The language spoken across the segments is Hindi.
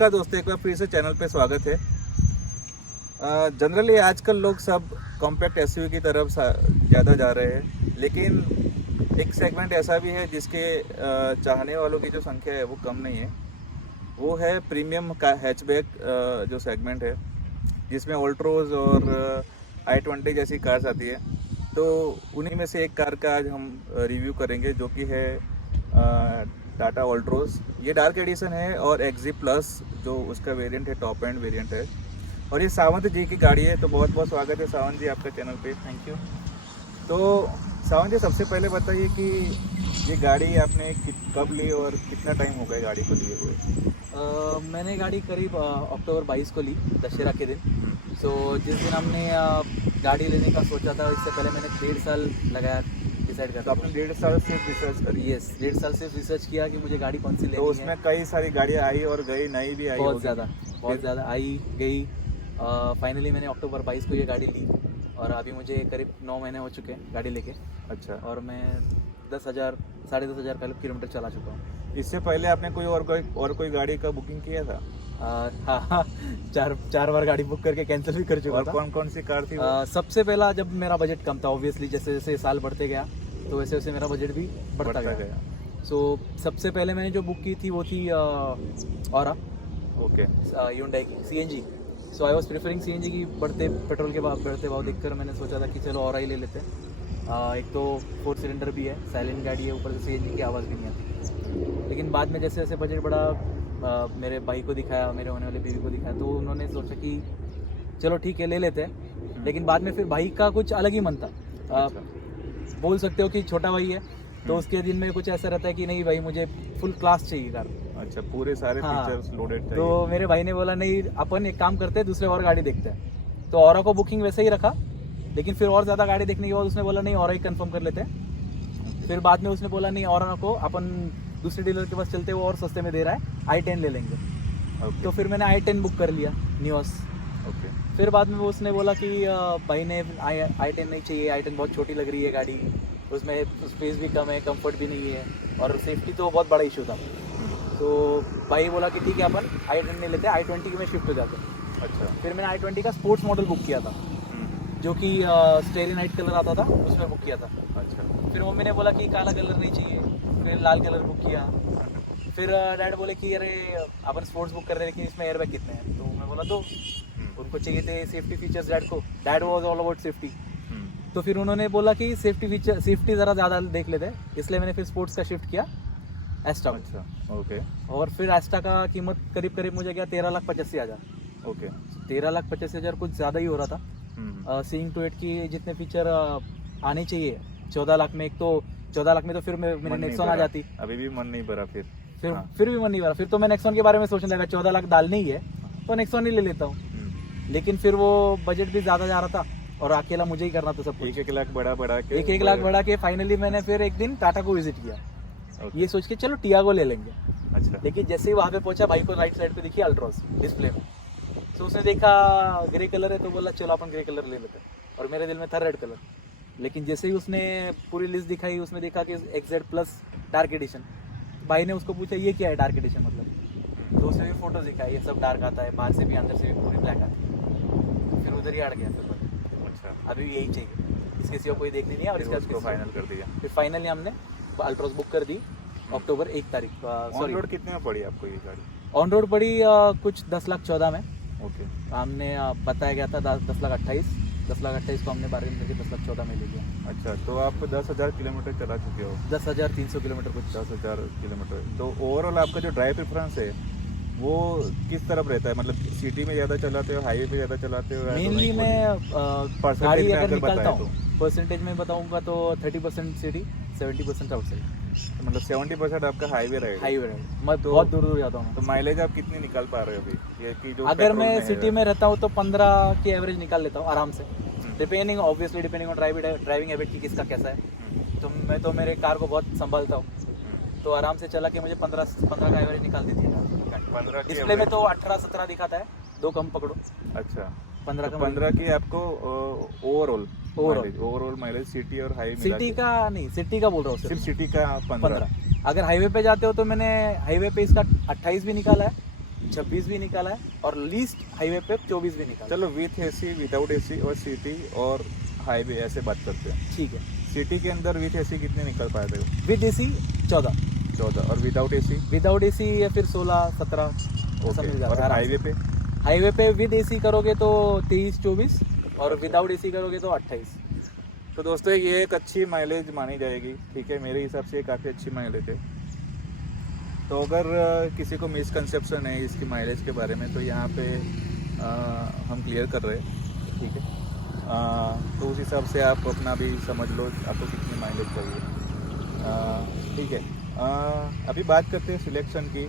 नमस्कार दोस्तों, एक बार फिर से चैनल पे स्वागत है। जनरली आजकल लोग सब कॉम्पैक्ट एसयूवी की तरफ ज़्यादा जा रहे हैं, लेकिन एक सेगमेंट ऐसा भी है जिसके चाहने वालों की जो संख्या है वो कम नहीं है। वो है प्रीमियम का हैचबैक जो सेगमेंट है, जिसमें ऑल्ट्रोज और i20 जैसी कार्स आती है। तो उन्हीं में से एक कार का आज हम रिव्यू करेंगे, जो कि है टाटा ऑल्ट्रोज। ये डार्क एडिशन है और एक्जी प्लस जो उसका वेरिएंट है, टॉप एंड वेरिएंट है। और ये सावंत जी की गाड़ी है। तो बहुत बहुत स्वागत है सावंत जी आपका चैनल पे। Thank you. तो सावंत जी, सबसे पहले बताइए कि ये गाड़ी आपने कब ली और कितना टाइम हो गया गाड़ी को लिए हुए? मैंने गाड़ी करीब अक्टूबर 22 को ली, दशहरा के दिन। सो जिस दिन हमने गाड़ी लेने का सोचा था, इससे पहले मैंने 1.5 साल लगाया डिसाइड तो करता। आपने 1.5 साल से रिसर्च करी? यस, 1.5 साल से रिसर्च किया कि मुझे गाड़ी कौन सी लेनी तो है। उसमें कई सारी गाड़ियाँ आई और गई, नई भी आई बहुत होगी। ज़्यादा आई गई। फाइनली मैंने अक्टूबर 22 को ये गाड़ी ली और अभी मुझे करीब 9 महीने हो चुके हैं गाड़ी लेके। अच्छा। और मैं 10,000 किलोमीटर चला चुका हूँ। इससे पहले आपने कोई कोई गाड़ी का बुकिंग किया था? हाँ, चार बार गाड़ी बुक करके कैंसिल भी कर चुका और था। कौन कौन सी कार थी वो? सबसे पहला जब मेरा बजट कम था, ऑब्वियसली जैसे जैसे साल बढ़ते गया तो वैसे वैसे मेरा बजट भी बढ़ता गया। सो सबसे पहले मैंने जो बुक की थी वो थी ऑरा। ओके। Hyundai की CNG। So I was preferring CNG की। बढ़ते पेट्रोल के बढ़ते भाव देखकर मैंने सोचा था कि चलो ऑरा ही ले लेते हैं। एक तो 4 सिलेंडर भी है, साइलेंट गाड़ी है, ऊपर से CNG की आवाज़ भी नहीं आती। लेकिन बाद में जैसे जैसे बजट बढ़ा, मेरे भाई को दिखाया, मेरे होने वाले बीवी को दिखाया, तो उन्होंने सोचा कि चलो ठीक है ले लेते हैं। लेकिन बाद में फिर भाई का कुछ अलग ही मन था। बोल सकते हो कि छोटा भाई है, तो उसके दिन में कुछ ऐसा रहता है कि नहीं भाई, मुझे फुल क्लास चाहिए कार। अच्छा, पूरे सारे फीचर्स लोडेड चाहिए। तो मेरे भाई ने बोला नहीं, अपन एक काम करते हैं, दूसरे और गाड़ी देखते हैं। तो ऑरा को बुकिंग वैसे ही रखा, लेकिन फिर और ज़्यादा गाड़ी देखने के बाद उसने बोला नहीं, ऑरा ही कंफर्म कर लेते हैं। फिर बाद में उसने बोला नहीं, ऑरा को अपन दूसरे डीलर के पास चलते, वो और सस्ते में दे रहा है, i10 ले लेंगे। तो फिर मैंने i10 बुक कर लिया, न्यूस। फिर बाद में वो उसने बोला कि भाई ने i10 नहीं चाहिए, i10 बहुत छोटी लग रही है गाड़ी, उसमें स्पेस भी कम है, कंफर्ट भी नहीं है, और सेफ्टी तो बहुत बड़ा इशू था। तो भाई बोला कि ठीक है, अपन i10 नहीं लेते, i20 में शिफ्ट हो जाते हैं। अच्छा। फिर मैंने i20 का स्पोर्ट्स मॉडल बुक किया था, जो कि स्टेरी नाइट कलर आता था, उसमें बुक किया था। अच्छा। फिर मम्मी ने बोला कि काला कलर नहीं चाहिए, फिर लाल कलर बुक किया। फिर डैड बोले कि अरे अपन स्पोर्ट्स बुक कर रहे हैं, लेकिन इसमें एयरबैग कितने हैं? तो मैं बोला दो। उनको चाहिए थे सेफ्टी फीचर्स डैड को, dad was all about safety. तो फिर उन्होंने बोला कि सेफ्टी ज़रा ज़्यादा देख लेते हैं, इसलिए मैंने फिर स्पोर्ट्स का शिफ्ट किया एस्टा। अच्छा। ओके। और फिर एस्टा का कीमत करीब करीब मुझे गया 13,85,000। ओके। 13,85,000 कुछ ज़्यादा ही हो रहा था। सीइंग टू इट की जितने फीचर आने चाहिए 14 लाख में, एक तो 14 लाख में तो फिर मेरी नेक्सॉन आ जाती। अभी भी मन नहीं भरा फिर? हाँ। फिर भी मन नहीं भरा। फिर तो मैं नेक्सॉन के बारे में सोचने लगा, 14 लाख डालने ही है तो नेक्सॉन ही ले लेता हूँ। लेकिन फिर वो बजट भी ज़्यादा जा रहा था और अकेला मुझे ही करना था सब कुछ। 1 लाख एक लाख बढ़ा के फाइनली मैंने फिर एक दिन टाटा को विजिट किया, ये सोच के चलो टियागो ले लेंगे। अच्छा। लेकिन जैसे ही वहाँ पे पहुंचा, भाई को राइट साइड पे दिखी अल्ट्रोस डिस्प्ले में, तो उसने देखा ग्रे कलर है, तो बोला चलो अपन ग्रे कलर ले लेते हैं। और मेरे दिल में था रेड कलर। लेकिन जैसे ही उसने पूरी लिस्ट दिखाई, उसमें देखा कि XZ प्लस डार्क एडिशन। भाई ने उसको पूछा ये क्या है डार्क एडिशन मतलब? तो उसने भी फोटो दिखाई, ये सब डार्क आता है, बाहर से भी अंदर से भी पूरी ब्लैक आती है। फिर उधर ही अड़ गया फिर। अच्छा। अभी यही चाहिए, इसके सिवा कोई देखने नहीं है। और इसका फाइनल कर दिया। फिर फाइनली हमने अल्ट्रोस बुक कर दी अक्टूबर 1 तारीख। ऑन रोड कितने में पड़ी आपको ये गाड़ी? ऑन रोड पड़ी कुछ 10,14,000 में। ओके। हमने बताया गया था 10,28,000 को हमने बार्गेन करके 10,14,000 में ले लिया। अच्छा, तो आप 10,000 किलोमीटर चला चुके हो? 10,300 किलोमीटर कुछ। 10,000 किलोमीटर। तो ओवरऑल आपका जो ड्राइव प्रेफरेंस है वो किस तरफ रहता है? मतलब सिटी में ज़्यादा चलाते हो, हाईवे पे ज़्यादा चलाते हो? मेनली मैं गाड़ी अगर निकालता हूँ, परसेंटेज में बताऊंगा तो 30% सिटी, 70% आउटसाइड। मतलब 70% आपका हाईवे रहेगा? हाईवे रहेगा। मैं बहुत दूर दूर जाता हूँ। तो माइलेज आप कितनी निकाल पा रहे हो अभी? ये कि जो अगर मैं सिटी में रहता हूँ तो 15 की एवरेज निकाल लेता हूँ आराम से, डिपेंडिंग ऑन ड्राइविंग हैबिट की किसका कैसा है। तो मैं तो मेरे कार को बहुत संभालता हूँ, तो आराम से चला के मुझे 15 का एवरेज निकाल देती है। 15 डिस्प्ले में तो 18-17 दिखाता है, 2 कम पकड़ो। अच्छा, 15 की आपको ओवरऑल माइलेज सिटी और हाईवे मिला सिटी का नहीं, सिटी का बोल रहा हूँ, सिर्फ सिटी का 15। अगर हाईवे पे जाते हो तो मैंने हाईवे पे इसका 28 भी निकाला है, 26 भी निकाला है और लीस्ट हाईवे पे 24 भी निकाला चलो विथ एसी, विदाउट एसी और सिटी और हाईवे ऐसे बात करते हैं। है। ठीक है, सिटी के अंदर विथ एसी कितने निकल पाए थे? विद एसी 14, 14 और विदाउट एसी? विदाउट एसी या फिर 16-17 ऐसा मिल जाता और है आराम हाईवे से। पे? हाईवे पे विद एसी करोगे तो 23-24 और विदाउट एसी करोगे तो 28। तो दोस्तों ये एक अच्छी माइलेज मानी जाएगी, ठीक है, मेरे हिसाब से ये काफ़ी अच्छी माइलेज है। तो अगर किसी को मिसकंसेप्शन है इसकी माइलेज के बारे में तो यहाँ पे हम क्लियर कर रहे हैं, ठीक है। तो उस हिसाब से आप अपना भी समझ लो आपको कितनी माइलेज चाहिए, ठीक है। अभी बात करते हैं सिलेक्शन की।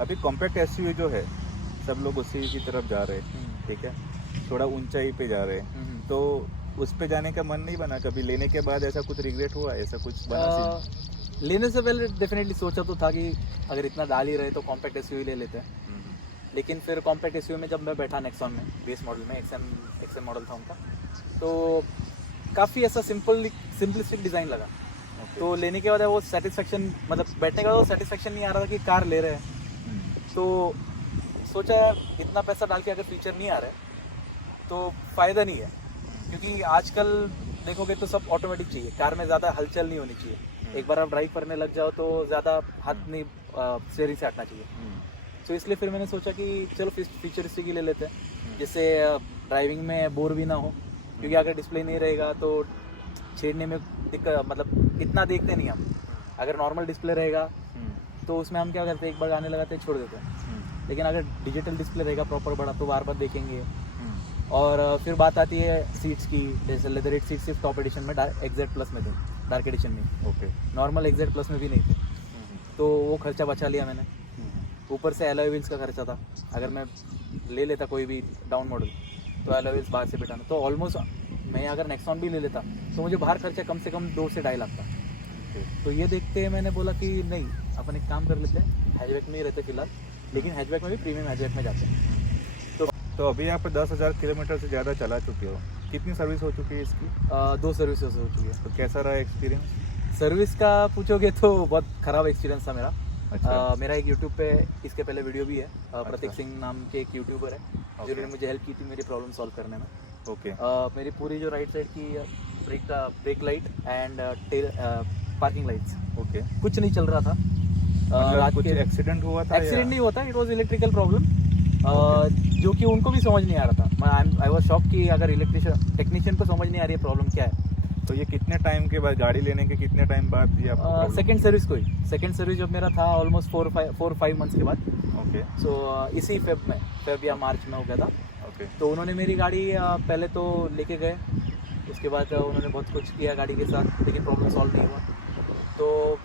अभी कॉम्पैक्ट एसयूवी जो है सब लोग उसी की तरफ जा रहे हैं, ठीक है, थोड़ा ऊंचाई पे जा रहे हैं। तो उस पे जाने का मन नहीं बना कभी? लेने के बाद ऐसा कुछ रिग्रेट हुआ, ऐसा कुछ बना सीन? लेने से पहले डेफिनेटली सोचा तो था कि अगर इतना डाल ही रहे तो कॉम्पैक्ट एसयूवी ले लेते हैं। लेकिन फिर कॉम्पैक्ट एसयूवी में जब मैं बैठा नेक्सॉन में, बेस मॉडल में, एक्सएम मॉडल था उनका, तो काफ़ी ऐसा सिंपलिस्टिक डिज़ाइन लगा। तो लेने के बाद वो सेटिस्फेक्शन, मतलब बैठने के बाद वो सेटिस्फेक्शन नहीं आ रहा था कि कार ले रहे हैं। तो सोचा यार इतना पैसा डाल के अगर फीचर नहीं आ रहा है तो फ़ायदा नहीं है, क्योंकि आजकल देखोगे तो सब ऑटोमेटिक चाहिए, कार में ज़्यादा हलचल नहीं होनी चाहिए। एक बार आप ड्राइव करने लग जाओ तो ज़्यादा हाथ नहीं स्टीयरिंग से हटना चाहिए। तो इसलिए फिर मैंने सोचा कि चलो फीचरिस्टिक ही ले लेते हैं, जिससे ड्राइविंग में बोर भी ना हो, क्योंकि अगर डिस्प्ले नहीं रहेगा तो छेड़ने में दिक्कत, मतलब इतना देखते नहीं हम। अगर नॉर्मल डिस्प्ले रहेगा तो उसमें हम क्या करते हैं, एक बार गाने लगाते हैं छोड़ देते हैं। लेकिन अगर डिजिटल डिस्प्ले रहेगा प्रॉपर बड़ा तो बार बार देखेंगे। और फिर बात आती है सीट्स की, जैसे लेदर सीट सिर्फ टॉप एडिशन में एक्जेड प्लस में थे, डार्क एडिशन में। ओके। नॉर्मल एक्जेड प्लस में भी नहीं थे, तो वो खर्चा बचा लिया मैंने। ऊपर से एलॉय व्हील्स का खर्चा था, अगर मैं ले लेता कोई भी डाउन मॉडल तो एलॉय व्हील्स बाहर से बिठाना, तो ऑलमोस्ट मैं अगर नेक्सॉन भी ले लेता तो मुझे बाहर खर्चा कम से कम 2 से 2.5 लाख था। तो ये देखते हैं मैंने बोला कि नहीं, अपन एक काम कर लेते हैं, हैचबैक में ही रहते फिलहाल, लेकिन हैचबैक में भी प्रीमियम हैचबैक में जाते हैं। तो अभी आप 10,000 किलोमीटर से ज़्यादा चला चुके हो, कितनी सर्विस हो चुकी है इसकी? 2 सर्विसेज हो चुकी है। तो कैसा रहा एक्सपीरियंस? सर्विस का पूछोगे तो बहुत ख़राब एक्सपीरियंस था मेरा। अच्छा। मेरा एक यूट्यूब पे इसके पहले वीडियो भी है, प्रतीक सिंह नाम के एक यूट्यूबर है जिन्होंने मुझे हेल्प की थी मेरी प्रॉब्लम सॉल्व करने में। ओके। मेरी पूरी जो राइट साइड की brake light and parking lights, okay, कुछ नहीं चल रहा था। मतलब कुछ एक्सीडेंट हुआ था? एक्सीडेंट नहीं हुआ था, इट वाज इलेक्ट्रिकल प्रॉब्लम, जो कि उनको भी समझ नहीं आ रहा था। आई वाज शॉक कि अगर टेक्नीशियन को समझ नहीं आ रही है प्रॉब्लम क्या है। तो ये कितने टाइम के बाद, गाड़ी लेने के कितने टाइम बाद ये आपको सेकंड सर्विस को ही, सेकंड सर्विस जब मेरा था ऑलमोस्ट 4-5 मंथ्स के बाद। ओके। सो इसी फेब या मार्च में हो गया था। ओके। तो उन्होंने मेरी गाड़ी पहले तो लेके गए, उसके बाद उन्होंने बहुत कुछ किया गाड़ी के साथ, लेकिन प्रॉब्लम सॉल्व नहीं हुआ। तो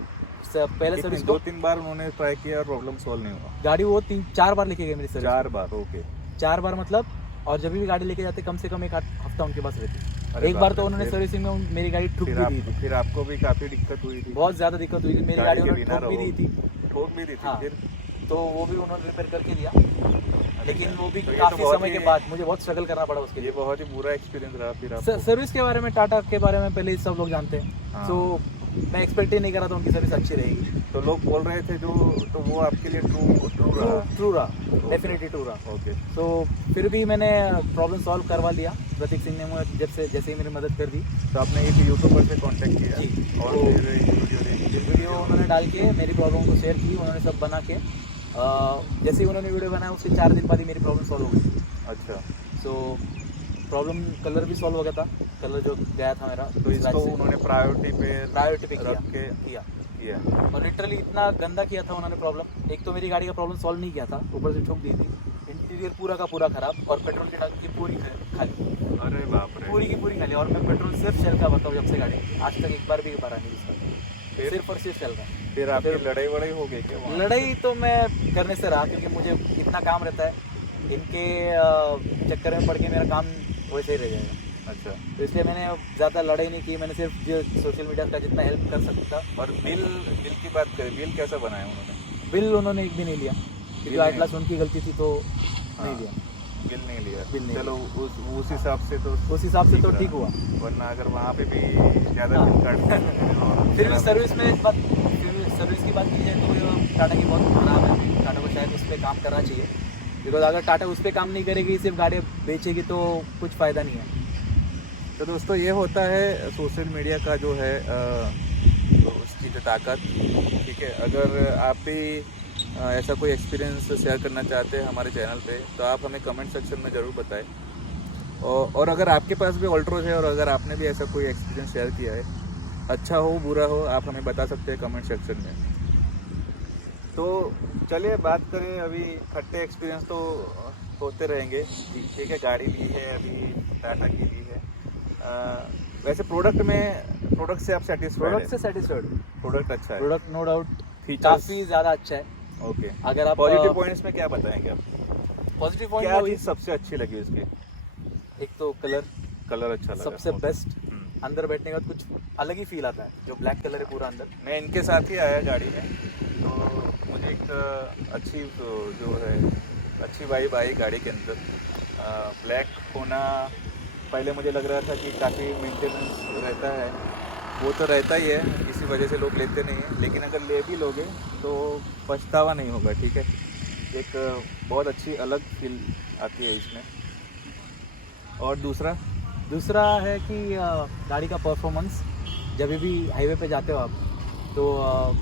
पहले सर्विस 2-3 बार उन्होंने ट्राई किया और प्रॉब्लम सॉल्व नहीं हुआ? गाड़ी वो 3-4 बार लेके गए मेरी सर्विस। 4 बार? ओके। 4 बार मतलब, और जब भी गाड़ी लेके जाते कम से कम 1 हफ्ता उनके पास रहती। अरे एक बार तो उन्होंने सर्विसिंग में मेरी गाड़ी ठुक भी दी थी। फिर आपको भी काफी दिक्कत हुई थी? बहुत ज्यादा दिक्कत हुई थी, मेरी गाड़ी उन्होंने ठोक भी दी थी। ठोक भी दी थी? हाँ। फिर तो वो भी उन्होंने रिपेयर करके दिया, लेकिन वो भी तो ये काफी तो बहुत समय के ही- बाद मुझे बहुत स्ट्रगल करना पड़ा उसके ये लिए। बहुत ही बुरा एक्सपीरियंस रहा फिर आपको? सर्विस के बारे में, टाटा के बारे में पहले ही सब लोग जानते हैं, हाँ। तो मैं एक्सपेक्ट ही नहीं कर रहा था उनकी सर्विस अच्छी रहेगी। तो लोग बोल रहे थे जो, तो वो आपके लिए ट्रू रहा? डेफिनेटली ट्रू रहा। ओके। तो फिर भी मैंने प्रॉब्लम सॉल्व करवा लिया। प्रतीक सिंह ने मुझे जैसे ही मेरी मदद कर दी। तो आपने एक यूट्यूबर से कांटेक्ट किया? जी। और तो फिर वीडियो उन्होंने डाल के मेरी प्रॉब्लम को शेयर की, उन्होंने सब बना के, जैसे ही उन्होंने वीडियो बनाया उसके 4 दिन बाद ही मेरी प्रॉब्लम सॉल्व हो गई। अच्छा। सो प्रॉब्लम, कलर भी सॉल्व हो गया था, कलर जो गया था मेरा। तो इसको उन्होंने प्रायोरिटी पे किया किया। और लिटरली इतना गंदा किया था उन्होंने प्रॉब्लम। एक तो मेरी गाड़ी का प्रॉब्लम सॉल्व नहीं किया था, ऊपर से ठोक दी थी, इंटीरियर पूरा का पूरा खराब, और पेट्रोल की टंकी पूरी खाली। अरे बाप रे। पूरी की पूरी खाली। और मैं पेट्रोल सिर्फ शेल का भरता हूँ जब से गाड़ी, आज तक एक बार भी भरा नहीं इसका, सिर्फ और सिर्फ शेल का। फिर आपकी लड़ाई वड़ाई हो गई क्या वहाँ? लड़ाई तो मैं करने से रहा, क्योंकि मुझे इतना काम रहता है, इनके चक्कर में पड़ के मेरा काम वैसे ही रह जाएगा। अच्छा। तो इसलिए मैंने ज़्यादा लड़ाई नहीं की, मैंने सिर्फ जो सोशल मीडिया का जितना हेल्प कर सकता। और बिल की बात करें, बिल कैसा बनाया उन्होंने? बिल उन्होंने एक भी नहीं लिया, क्योंकि आइटलास उनकी गलती थी तो नहीं लिया। बिल नहीं लिया? बिल नहीं चलो उस हिसाब से तो ठीक हुआ। वरना अगर वहाँ पे भी ज़्यादा हाँ। बिल काट फिर भी सर्विस में एक बात, सर्विस की बात की जाए तो ये टाटा की बहुत खराब है। टाटा को शायद उस पर काम करना चाहिए, बिकॉज अगर टाटा उस पर काम नहीं करेगी, सिर्फ गाड़ी बेचेगी तो कुछ फ़ायदा नहीं है। तो दोस्तों ये होता है सोशल मीडिया का जो है उसकी जो ताकत, ठीक है। अगर आप भी ऐसा कोई एक्सपीरियंस शेयर करना चाहते हैं हमारे चैनल पे, तो आप हमें कमेंट सेक्शन में ज़रूर बताएं। और अगर आपके पास भी ऑल्ट्रोज है और अगर आपने भी ऐसा कोई एक्सपीरियंस शेयर किया है, अच्छा हो बुरा हो, आप हमें बता सकते हैं कमेंट सेक्शन में। तो चलिए बात करें, अभी खट्टे एक्सपीरियंस तो होते रहेंगे, ठीक है। गाड़ी ली है अभी, टाटा की ली है। वैसे प्रोडक्ट से आप सेटिस्फाइड? प्रोडक्ट से सेटिस्फाइड, प्रोडक्ट अच्छा है, प्रोडक्ट नो डाउट फीचर्स काफ़ी ज़्यादा अच्छा है। ओके। अगर आप पॉजिटिव पॉइंट्स में क्या बताएंगे आप? पॉजिटिव क्या पॉइंट चीज़ सबसे अच्छी लगी उसकी? एक तो कलर कलर अच्छा लगा सबसे ओके। बेस्ट, अंदर बैठने के बाद कुछ अलग ही फील आता है, जो ब्लैक कलर है पूरा अंदर। मैं इनके साथ ही आया गाड़ी में, तो मुझे एक अच्छी जो है अच्छी वाइब आई गाड़ी के अंदर। ब्लैक होना पहले मुझे लग रहा था कि काफ़ी मेंटेनेंस रहता है, वो तो रहता ही है, इसी वजह से लोग लेते नहीं हैं। लेकिन अगर ले भी लोगे तो पछतावा नहीं होगा, ठीक है। एक बहुत अच्छी अलग फील आती है इसमें। और दूसरा है कि गाड़ी का परफॉर्मेंस, जब भी हाईवे पे जाते हो आप तो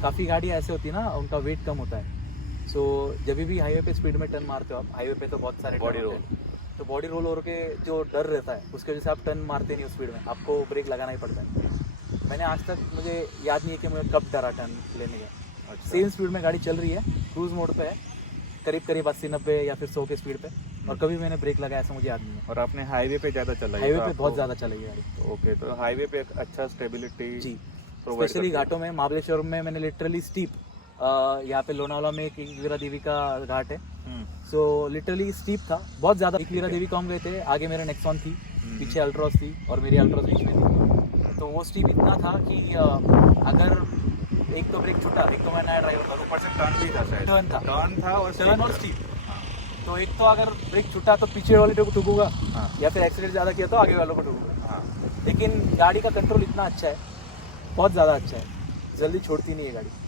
काफ़ी गाड़ी ऐसे होती है ना, उनका वेट कम होता है। सो जब भी हाईवे पे स्पीड में टर्न मारते हो आप, हाईवे पे तो बहुत सारे बॉडी turn होते हैं, तो बॉडी रोल हो के जो डर रहता है उसके वजह से आप टर्न मारते नहीं हो स्पीड में, आपको ब्रेक लगाना ही पड़ता है। मैंने आज तक, मुझे याद नहीं है कि मुझे कब डरा टर्न लेने का। अच्छा। सेम स्पीड में गाड़ी चल रही है, क्रूज मोड पे है, करीब 80-90 या फिर 100 के स्पीड पे, और कभी मैंने ब्रेक लगाया ऐसा मुझे याद नहीं है। और आपने हाईवे पे ज़्यादा चलाई? हाईवे तो पे आपको- बहुत ज़्यादा चलाई गाड़ी ओके, तो हाईवे पे एक अच्छा स्टेबिलिटी जी, provide स्पेशली करती है। घाटों में। महाबलेश्वर में मैंने लिटरली स्टीप, यहाँ पे लोनावाला में एक एकवीरा देवी का घाट है, सो लिटरली स्टीप था बहुत ज़्यादा। एकवीरा देवी को हम गए थे, आगे मेरा नेक्सॉन थी, पीछे अल्ट्रॉस थी और मेरी अल्ट्रॉस बीच में थी। तो वो स्टीप इतना था कि अगर एक तो ब्रेक छूटा, एक तो मैं नया ड्राइवर था, ऊपर से टर्न भी था शायद। टर्न था, टर्न था और टर्न और स्टीप, तो एक तो अगर ब्रेक छूटा तो पीछे वाले को ठुकूंगा, हाँ। या फिर एक्सीडेंट ज़्यादा किया तो आगे वालों को ठुकूंगा। हाँ। लेकिन गाड़ी का कंट्रोल इतना अच्छा है, बहुत ज़्यादा अच्छा है, जल्दी छोड़ती नहीं है गाड़ी।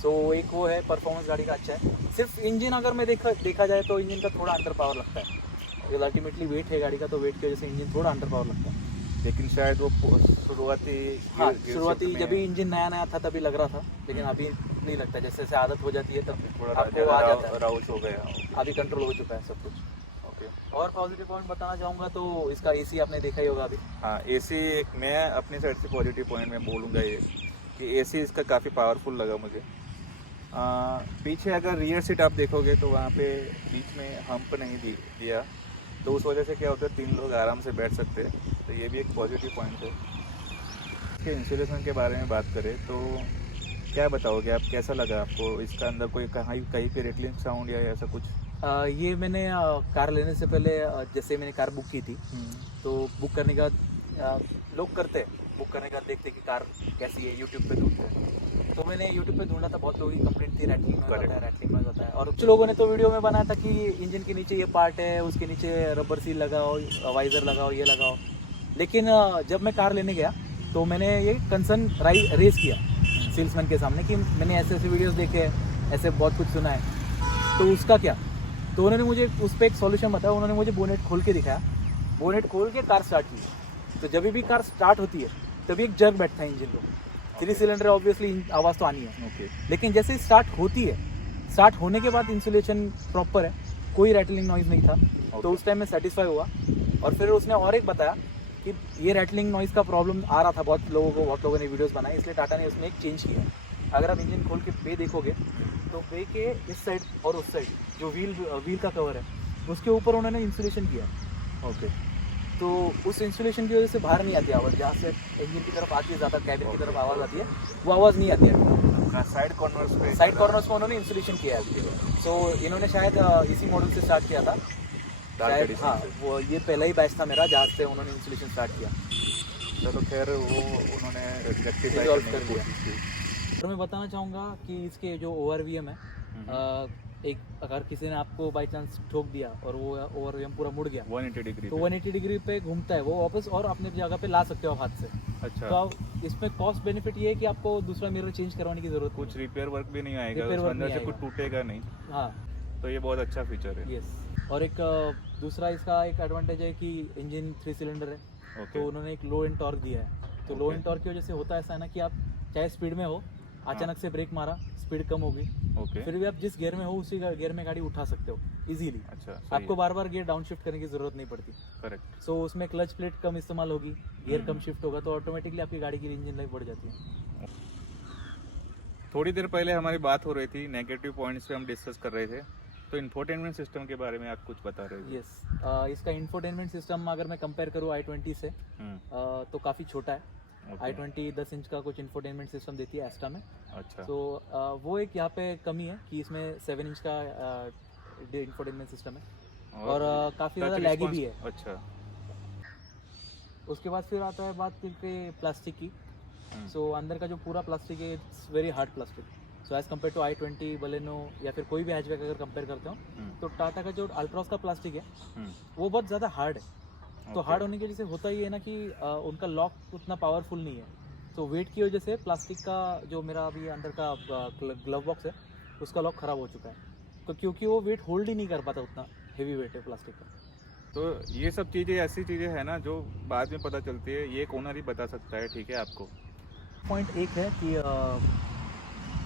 सो एक वो है, परफॉर्मेंस गाड़ी का अच्छा है। सिर्फ इंजन अगर मैं देखा जाए तो इंजन का थोड़ा अंडर पावर लगता है, अल्टीमेटली वेट है गाड़ी का, तो वेट की वजह से इंजन थोड़ा अंडर पावर लगता है। लेकिन शायद वो शुरुआती हाँ, गियर शुरुआती शिफ्ट में जब भी इंजन नया था तभी लग रहा था, लेकिन अभी नहीं लगता। जैसे जैसे आदत हो जाती है तब थोड़ा आपको आ जाता है, राउच हो गया। अभी कंट्रोल हो चुका है सब कुछ। ओके। और पॉजिटिव पॉइंट बताना चाहूँगा तो इसका एसी आपने देखा ही होगा अभी। हाँ, एसी मैं अपनी साइड से पॉजिटिव पॉइंट में बोलूँगा ये कि एसी इसका काफ़ी पावरफुल लगा मुझे। पीछे अगर रियर सीट आप देखोगे तो वहाँ पे बीच में हम्प नहीं दिया, तो उस वजह से क्या होता है 3 लोग आराम से बैठ सकते हैं, तो ये भी एक पॉजिटिव पॉइंट है। इसके इंसुलेशन के बारे में बात करें तो क्या बताओगे आप, कैसा लगा आपको? इसका अंदर कोई कहीं पे रेटलिंग साउंड या ऐसा कुछ? ये मैंने कार लेने से पहले जैसे मैंने कार बुक की थी, तो बुक करने के बाद लोग करते हैं, बुक करने के बाद देखते कि कार कैसी है, यूट्यूब पे ढूंढते हैं। तो मैंने यूट्यूब पे ढूंढा था, बहुत लोगों की कंप्लेंट थी रैटलिंग में होता है, रैटलिंग में होता है। और कुछ लोगों ने तो वीडियो में बनाया था कि इंजन के नीचे ये पार्ट है, उसके नीचे रबर सील लगाओ, वाइजर लगाओ, ये लगाओ। लेकिन जब मैं कार लेने गया तो मैंने ये कंसर्न रेज किया सेल्समैन के सामने कि मैंने ऐसे ऐसे वीडियोस देखे हैं, ऐसे बहुत कुछ सुना है, तो उसका क्या? तो उन्होंने मुझे उस पर एक सॉल्यूशन बताया। उन्होंने मुझे बोनेट खोल के दिखाया, बोनेट खोल के कार स्टार्ट की, तो जब भी कार स्टार्ट होती है तभी एक जर्क बैठता है इंजन को। 3 सिलेंडर ऑब्वियसली आवाज़ तो आनी है, ओके। लेकिन जैसे स्टार्ट होती है, स्टार्ट होने के बाद इंसुलेशन प्रॉपर है, कोई रैटलिंग नॉइज़ नहीं था। तो उस टाइम में सेटिस्फाई हुआ। और फिर उसने और एक बताया कि ये रैटलिंग नॉइज़ का प्रॉब्लम आ रहा था बहुत लोगों ने वीडियोस बनाए, इसलिए टाटा ने उसमें एक चेंज किया। अगर आप इंजन खोल के बे देखोगे तो बे के इस साइड और उस साइड जो व्हील का कवर है उसके ऊपर उन्होंने इंसुलेशन किया। ओके। तो उस इंसुलेशन की वजह से बाहर नहीं आती आवाज़, जहाँ से इंजन की तरफ आती है ज़्यादा, कैबिन की तरफ आवाज़ आती है, वो आवाज़ नहीं आती है। साइड कॉर्नर्स पे साइड कॉर्नर्स में उन्होंने इंसुलेशन किया है। सो इन्होंने शायद इसी मॉडल से स्टार्ट किया था शायद, हाँ, वो ये पहला ही बैच था मेरा जहाँ से उन्होंने इंसुलेशन स्टार्ट किया। चलो खैर, वो उन्होंने Resolve कर दिया। और मैं बताना चाहूँगा कि इसके जो ORVM है, एक अगर किसी ने आपको बाई चांस ठोक दिया और वो ओवरव्हीएम पूरा मुड़ गया 180 डिग्री तो 180 डिग्री पे घूमता है वो वापस, और अपने जगह पे ला सकते हो आप हाथ से। अच्छा, तो आप इसमें कॉस्ट बेनिफिट ये है कि आपको दूसरा मिरर चेंज करवाने की जरूरत कुछ रिपेयर वर्क भी नहीं आएगा, Repair उसके work अंदर नहीं से कुछ आएगा। टूटेगा नहीं, हाँ, तो ये बहुत अच्छा फीचर है। यस। और एक दूसरा इसका एक एडवांटेज है कि इंजन 3 सिलेंडर है, ओके, तो उन्होंने एक लो एंड टॉर्क दिया है। तो लो Okay. एंड टॉर्क की वजह से होता ऐसा है ना कि आप चाहे स्पीड में हो, अचानक से ब्रेक मारा, स्पीड कम होगी, ओके, फिर भी आप जिस गियर में हो उसी गियर में गाड़ी उठा सकते हो इजीली। अच्छा, आपको बार बार गियर डाउन शिफ्ट करने की जरूरत नहीं पड़ती। करेक्ट। सो उसमें क्लच प्लेट कम इस्तेमाल होगी, गियर कम शिफ्ट होगा, तो ऑटोमेटिकली आपकी गाड़ी की इंजन लाइफ बढ़ जाती है। थोड़ी देर पहले हमारी बात हो रही थी, नेगेटिव पॉइंट्स पे हम डिस्कस कर रहे थे, तो इंफोटेनमेंट सिस्टम के बारे में आप कुछ बता रहे थे। यस, इसका इंफोटेनमेंट सिस्टम अगर मैं कंपेयर करूँ i20 से तो काफ़ी छोटा है। Okay. i20 10 इंच का कुछ इंफोटेनमेंट सिस्टम देती है एस्टा में। अच्छा, तो वो एक यहाँ पे कमी है कि इसमें 7 इंच का इंफोटेनमेंट सिस्टम है, और काफ़ी ज़्यादा touch लैगी response- भी है। अच्छा, उसके बाद फिर आता है बात के प्लास्टिक की। हम्म, सो अंदर का जो पूरा प्लास्टिक है it's very hard plastic. So as compare to i20 Baleno या फिर कोई भी हैचबैक अगर कंपेयर करते हो तो टाटा का जो अल्ट्रॉस का प्लास्टिक है वो बहुत ज़्यादा हार्ड है। तो Okay. हार्ड होने की वजह से होता ही है ना कि उनका लॉक उतना पावरफुल नहीं है। तो वेट की वजह से प्लास्टिक का जो मेरा अभी अंदर का ग्लव बॉक्स है उसका लॉक ख़राब हो चुका है, तो क्योंकि वो वेट होल्ड ही नहीं कर पाता, उतना हेवी वेट है प्लास्टिक का। तो ये सब चीज़ें ऐसी चीज़ें हैं ना जो बाद में पता चलती है, ये एक ओनर ही बता सकता है, ठीक है आपको। पॉइंट एक है कि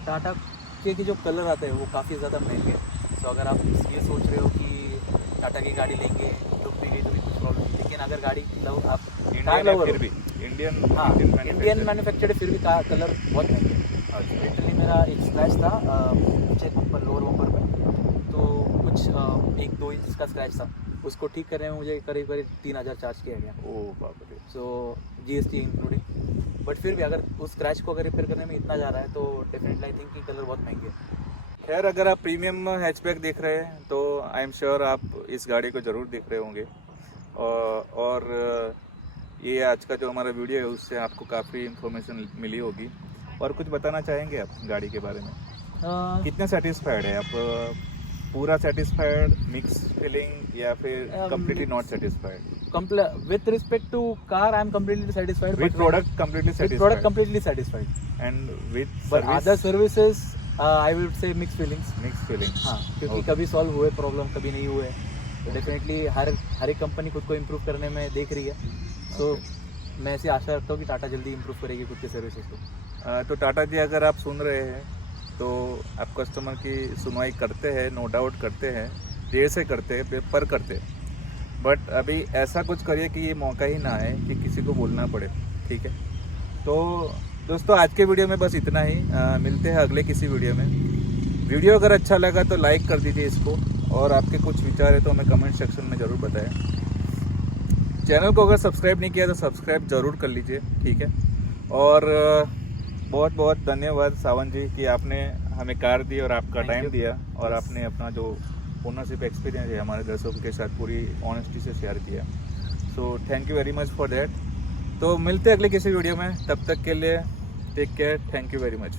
टाटा के जो कलर आते हैं वो काफ़ी ज़्यादा महंगे हैं। तो अगर आप ये सोच रहे हो कि टाटा की गाड़ी लेंगे तो भी गई तो भी कुछ प्रॉब्लम नहीं, लेकिन अगर गाड़ी लव आप इंडियन है फिर भी, इंडियन हाँ इंडियन मैन्युफैक्चर्ड फिर भी कलर बहुत महंगे हैं। अच्छा, लिटरली मेरा एक स्क्रैच था नीचे ऊपर लोअर बम्पर पे, तो कुछ 1-2 इंच का स्क्रैच था, उसको ठीक करने में मुझे करीब 3000 चार्ज किया गया। ओ बाप रे। सो GST इंक्लूडिंग, बट फिर भी अगर उस स्क्रैच को अगर रिपेयर करने में इतना जा रहा है तो डेफिनेटली आई थिंक कि कलर बहुत महंगे है। खैर, अगर आप प्रीमियम हैचबैक देख रहे हैं तो आई एम श्योर आप इस गाड़ी को ज़रूर देख रहे होंगे, और ये आज का जो हमारा वीडियो है उससे आपको काफ़ी इन्फॉर्मेशन मिली होगी। और कुछ बताना चाहेंगे आप गाड़ी के बारे में? कितने सेटिस्फाइड है आप? पूरा सेटिस्फाइड, मिक्स फीलिंग, या फिर completely not satisfied? With respect to car, I am completely satisfied. With product completely With satisfied? product completely satisfied. And with But service? other services, I would say mixed feelings. Mixed feeling. हाँ, क्योंकि Okay. कभी सॉल्व हुए प्रॉब्लम, कभी नहीं हुए। तो डेफिनेटली हर एक कंपनी खुद को इम्प्रूव करने में देख रही है। सो मैं ऐसी आशा रखता हूँ कि टाटा जल्दी इम्प्रूव करेगी खुद के सर्विसेज को। तो टाटा जी, अगर आप सुन रहे हैं तो आप कस्टमर की सुनवाई करते हैं, नो डाउट करते हैं, देर से करते हैं पर करते हैं, बट अभी ऐसा कुछ करिए कि ये मौका ही ना आए कि किसी को बोलना पड़े, ठीक है? तो दोस्तों, आज के वीडियो में बस इतना ही। मिलते हैं अगले किसी वीडियो में। वीडियो अगर अच्छा लगा तो लाइक कर दीजिए इसको, और आपके कुछ विचार है तो हमें कमेंट सेक्शन में ज़रूर बताएं। चैनल को अगर सब्सक्राइब नहीं किया तो सब्सक्राइब ज़रूर कर लीजिए, ठीक है? और बहुत बहुत धन्यवाद सावन जी कि आपने हमें कार दी और आपका Thank टाइम you. दिया, और Yes. आपने अपना जो ओनरशिप एक्सपीरियंस है हमारे दर्शकों के साथ पूरी ऑनेस्टी से शेयर किया। So thank you very much for that. तो मिलते हैं अगले किसी वीडियो में, तब तक के लिए take care, thank you very much.